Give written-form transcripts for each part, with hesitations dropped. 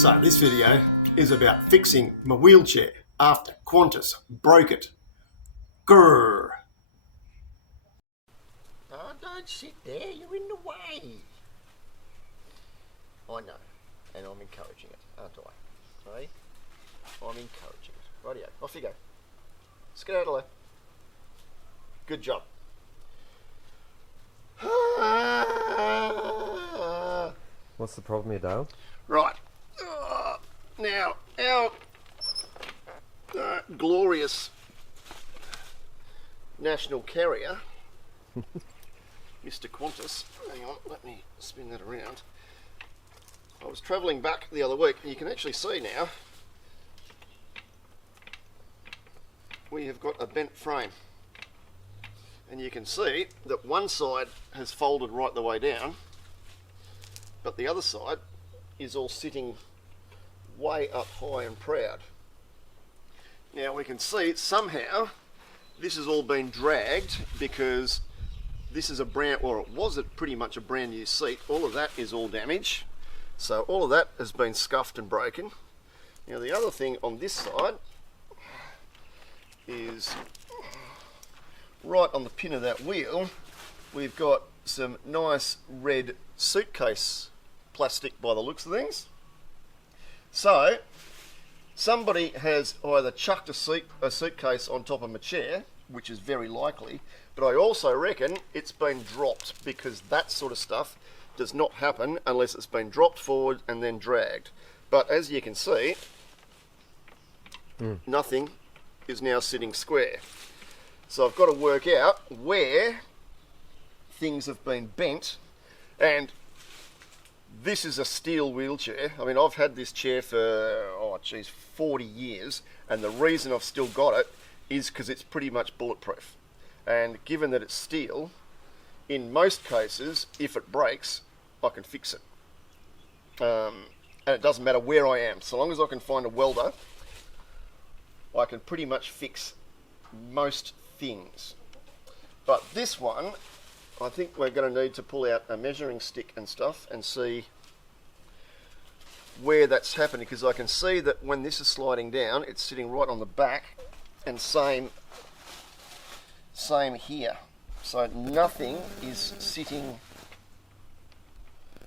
So this video is about fixing my wheelchair after Qantas broke it. Grrr. Oh, don't sit there, you're in the way. I know, and I'm encouraging it, aren't I? Hey? I'm encouraging it. Rightio, off you go. Skedaddle. Good job. What's the problem here, Dale? Right. Now, our glorious national carrier, Mr. Qantas, hang on, let me spin that around. I was travelling back the other week, and you can actually see now we have got a bent frame. And you can see that one side has folded right the way down, but the other side is all sitting way up high and proud. Now we can see somehow this has all been dragged because this is a brand, or it was pretty much a brand new seat. All of that is all damaged. So all of that has been scuffed and broken. Now the other thing on this side is right on the pin of that wheel, we've got some nice red suitcase plastic by the looks of things. So somebody has either chucked a suitcase on top of my chair, which is very likely, but I also reckon it's been dropped, because that sort of stuff does not happen unless it's been dropped forward and then dragged. But as you can see, nothing is now sitting square. So I've got to work out where things have been bent, and this is a steel wheelchair. I mean, I've had this chair for, 40 years, and the reason I've still got it is because it's pretty much bulletproof. And given that it's steel, in most cases, if it breaks, I can fix it. And it doesn't matter where I am. So long as I can find a welder, I can pretty much fix most things. But this one, I think we're going to need to pull out a measuring stick and stuff and see where that's happening, because I can see that when this is sliding down, it's sitting right on the back, and same here. So nothing is sitting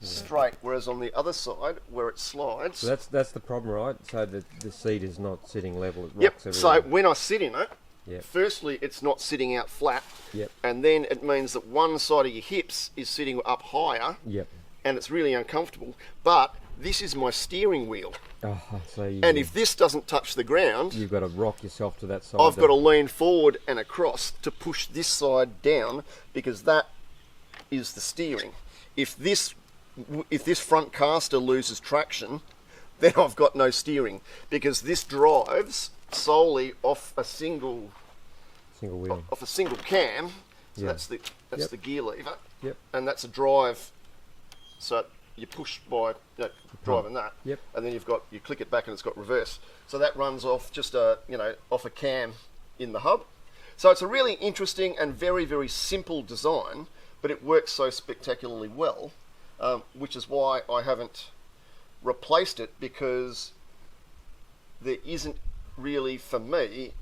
straight, whereas on the other side where it slides, So that's the problem, right? So the seat is not sitting level, it yep. rocks everywhere. So when I sit in it, Yep. firstly it's not sitting out flat, Yep. and then it means that one side of your hips is sitting up higher, Yep. and it's really uncomfortable. But this is my steering wheel, Oh, so and if this doesn't touch the ground, you've got to rock yourself to that side. I've got to lean forward and across to push this side down, because that is the steering. If this front caster loses traction, then I've got no steering, because this drives solely off a single wheel. off a single cam. So Yeah. that's Yep. the gear lever, Yep. and that's a drive. So you push by driving that, Yep. and then you click it back and it's got reverse. So that runs off just off a cam in the hub. So it's a really interesting and very, very simple design, but it works so spectacularly well, which is why I haven't replaced it, because there isn't really, for me,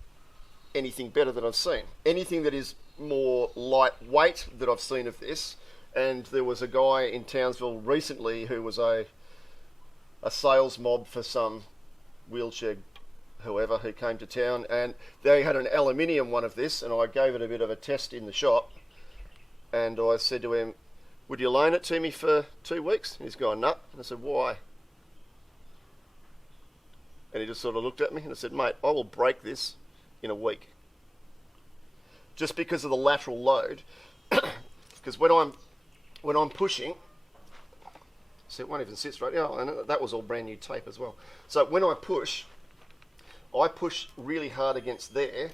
anything better that I've seen. Anything that is more lightweight that I've seen of this. And there was a guy in Townsville recently who was a sales mob for some wheelchair whoever who came to town, and they had an aluminium one of this, and I gave it a bit of a test in the shop, and I said to him, "Would you loan it to me for 2 weeks?" And he's gone, "No." And I said, "Why?" And he just sort of looked at me and I said, "Mate, I will break this in a week." Just because of the lateral load. Because when I'm pushing, see, it won't even sit straight. Yeah, and that was all brand new tape as well. So when I push really hard against there,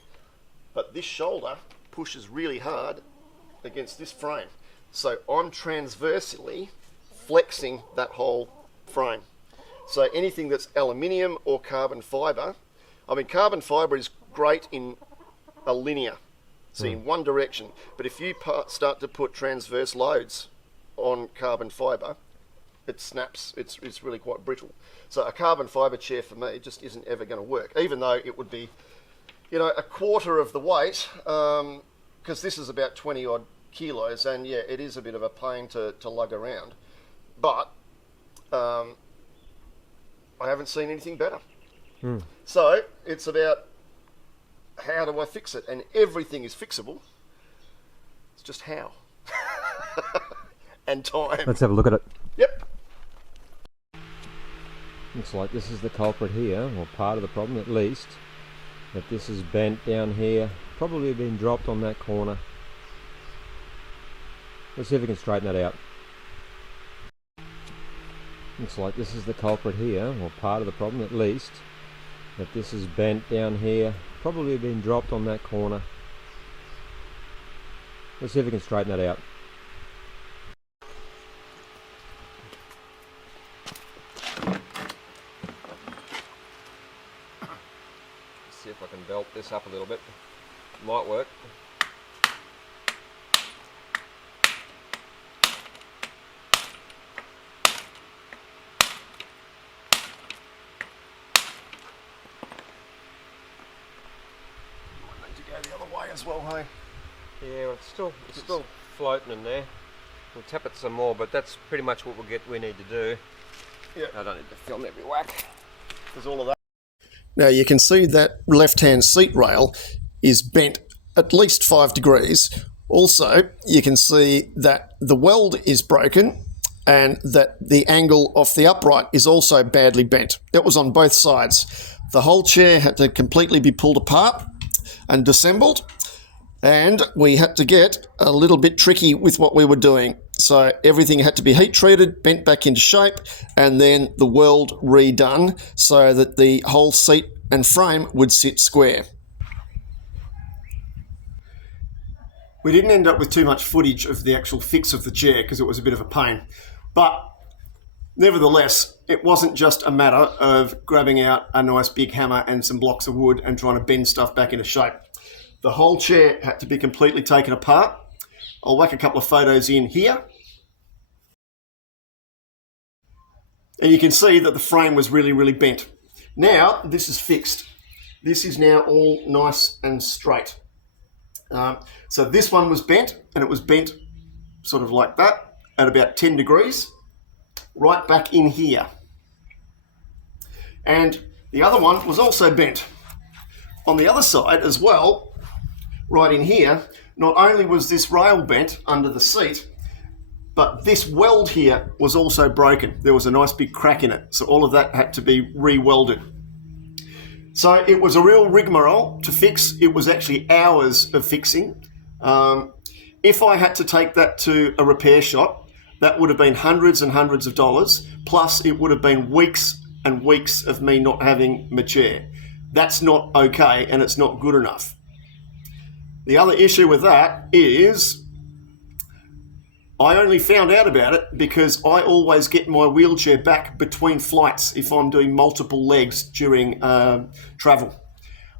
but this shoulder pushes really hard against this frame. So I'm transversely flexing that whole frame. So anything that's aluminium or carbon fibre, I mean, carbon fibre is great in a linear, so in one direction. But if you start to put transverse loads on carbon fibre, it snaps. It's really quite brittle. So a carbon fibre chair for me just isn't ever going to work, even though it would be, you know, a quarter of the weight, because this is about 20 odd kilos, and yeah, it is a bit of a pain to lug around. But I haven't seen anything better. So it's about how do I fix it, and everything is fixable. It's just how. And time. Let's have a look at it. Yep. Looks like this is the culprit here, or part of the problem at least. That this is bent down here, probably been dropped on that corner. Let's see if we can straighten that out. Looks like this is the culprit here, or part of the problem at least. That this is bent down here, probably been dropped on that corner. Let's see if we can straighten that out. See if I can belt this up a little bit. Might work. Might need to go the other way as well, hey? Yeah, well, it's still floating in there. We'll tap it some more, but that's pretty much what we need to do. Yeah. I don't need to film every whack. There's all of that. Now you can see that left-hand seat rail is bent at least 5 degrees. Also, you can see that the weld is broken and that the angle of the upright is also badly bent. That was on both sides. The whole chair had to completely be pulled apart and disassembled, and we had to get a little bit tricky with what we were doing. So everything had to be heat treated, bent back into shape, and then the weld redone so that the whole seat and frame would sit square. We didn't end up with too much footage of the actual fix of the chair because it was a bit of a pain. But nevertheless, it wasn't just a matter of grabbing out a nice big hammer and some blocks of wood and trying to bend stuff back into shape. The whole chair had to be completely taken apart. I'll whack a couple of photos in here. And you can see that the frame was really, really bent. Now, this is fixed. This is now all nice and straight. So this one was bent, and it was bent sort of like that at about 10 degrees, right back in here. And the other one was also bent. On the other side as well, right in here, not only was this rail bent under the seat, but this weld here was also broken. There was a nice big crack in it, so all of that had to be re-welded. So it was a real rigmarole to fix. It was actually hours of fixing. If I had to take that to a repair shop, that would have been hundreds and hundreds of dollars, plus it would have been weeks and weeks of me not having my chair. That's not okay, and it's not good enough. The other issue with that is I only found out about it because I always get my wheelchair back between flights if I'm doing multiple legs during travel.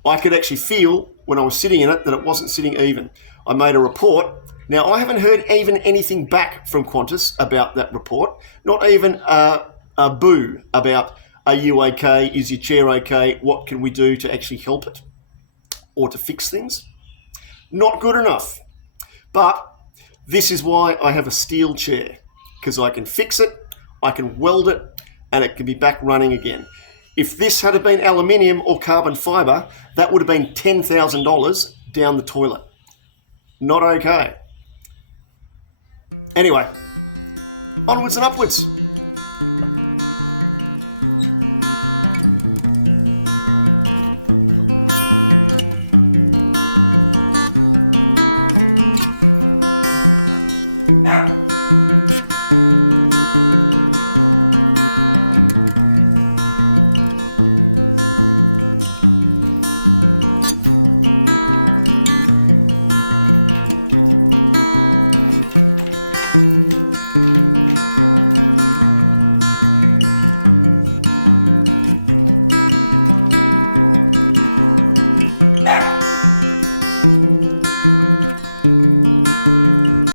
I could actually feel when I was sitting in it that it wasn't sitting even. I made a report. Now, I haven't heard even anything back from Qantas about that report, not even a boo about, are you okay, is your chair okay, what can we do to actually help it or to fix things. Not good enough. But this is why I have a steel chair, because I can fix it, I can weld it, and it can be back running again. If this had been aluminium or carbon fibre, that would have been $10,000 down the toilet. Not okay. Anyway, onwards and upwards. Now.